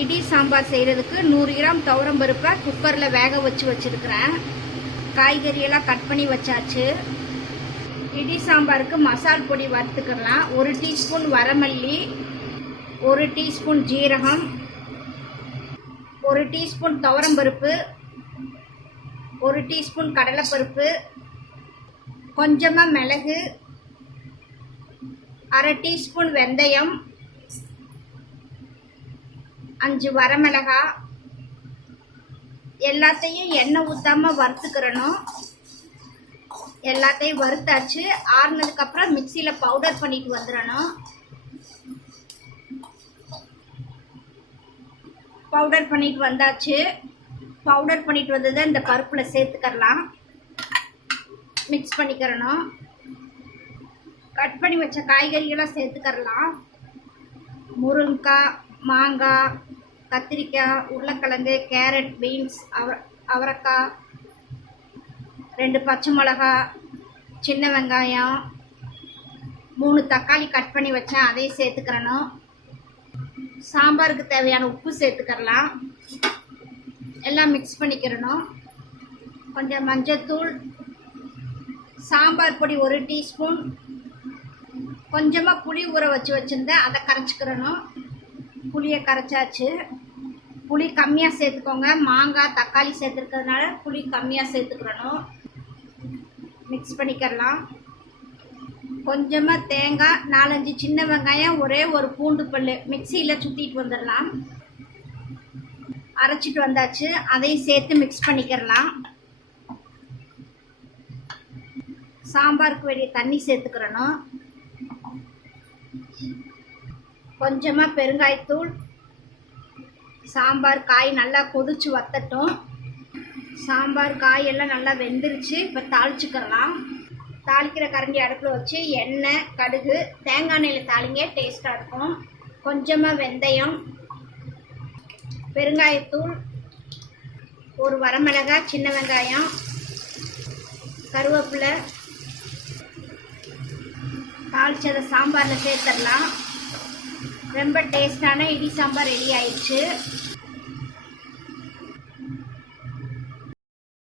இடி சாம்பார் செய்கிறதுக்கு நூறு கிராம் துவரம் பருப்பை குக்கரில் வேக வச்சு வச்சுருக்கிறேன். காய்கறியெல்லாம் கட் பண்ணி வச்சாச்சு. இடி சாம்பாருக்கு மசால் பொடி வறுத்துக்கலாம். ஒரு டீஸ்பூன் வரமல்லி ஒரு டீஸ்பூன் ஜீரகம் ஒரு டீஸ்பூன் துவரம்பருப்பு ஒரு டீஸ்பூன் கடலைப்பருப்பு கொஞ்சமாக மிளகு அரை டீஸ்பூன் வெந்தயம் அஞ்சு வரமிளகா. எல்லாத்தையும் எண்ணெய் ஊற்றாமல் வறுத்துக்கிறணும். எல்லாத்தையும் வறுத்தாச்சு. ஆறுனதுக்கப்புறம் மிக்சியில் பவுடர் பண்ணிட்டு வந்துடணும். பவுடர் பண்ணிட்டு வந்தாச்சு. பவுடர் பண்ணிட்டு வந்ததை இந்த பருப்பில் சேர்த்துக்கரலாம் மிக்ஸ் பண்ணிக்கிறணும். கட் பண்ணி வச்ச காய்கறிகளாக சேர்த்துக்கரலாம் முருங்கைக்காய் மாங்காய் கத்திரிக்காய் உருளைக்கிழங்கு கேரட் பீன்ஸ் அவ அவரைக்காய் ரெண்டு பச்சை மிளகா சின்ன வெங்காயம் மூணு தக்காளி கட் பண்ணி வச்சேன் அதையும் சேர்த்துக்கிறணும். சாம்பாருக்கு தேவையான உப்பு சேர்த்துக்கிறலாம். எல்லாம் மிக்ஸ் பண்ணிக்கிறணும். கொஞ்சம் மஞ்சத்தூள் சாம்பார் பொடி ஒரு டீஸ்பூன் கொஞ்சமாக புளி ஊற வச்சு வச்சுருந்தேன் அதை கரைச்சிக்கிறணும். புளியை கரைச்சாச்சு. புளி கம்மியாக சேர்த்துக்கோங்க. மாங்காய் தக்காளி சேர்த்துருக்கிறதுனால புளி கம்மியாக சேர்த்துக்கிறணும். மிக்ஸ் பண்ணிக்கிறலாம் கொஞ்சமாக தேங்காய் நாலஞ்சு சின்ன வெங்காயம் ஒரே ஒரு பூண்டு பல் மிக்சியில் சுற்றிட்டு வந்துடலாம். அரைச்சிட்டு வந்தாச்சு. அதையும் சேர்த்து மிக்ஸ் பண்ணிக்கிறலாம் சாம்பாருக்கு வேண்டிய தண்ணி சேர்த்துக்கிறணும். கொஞ்சமாக பெருங்காயத்தூள் சாம்பார் காய் நல்லா கொதிச்சு வத்தட்டும். சாம்பார் காய் எல்லாம் நல்லா வெந்துருச்சு. இப்போ தாளிச்சுக்கலாம். தாளிக்கிற கரண்டி அடுப்பில் வச்சு எண்ணெய் கடுகு தேங்காய் எண்ணெயில் தாளிங்க டேஸ்ட்டாக இருக்கும். கொஞ்சமாக வெந்தயம் பெருங்காயத்தூள் ஒரு வரமிளகாய் சின்ன வெங்காயம் கருவேப்பிலை. தாளிச்சதை சாம்பாரில் சேர்த்துடலாம். ரொம்ப டேஸ்டான இடி சாம்பார் ரெடி ஆயிடுச்சு.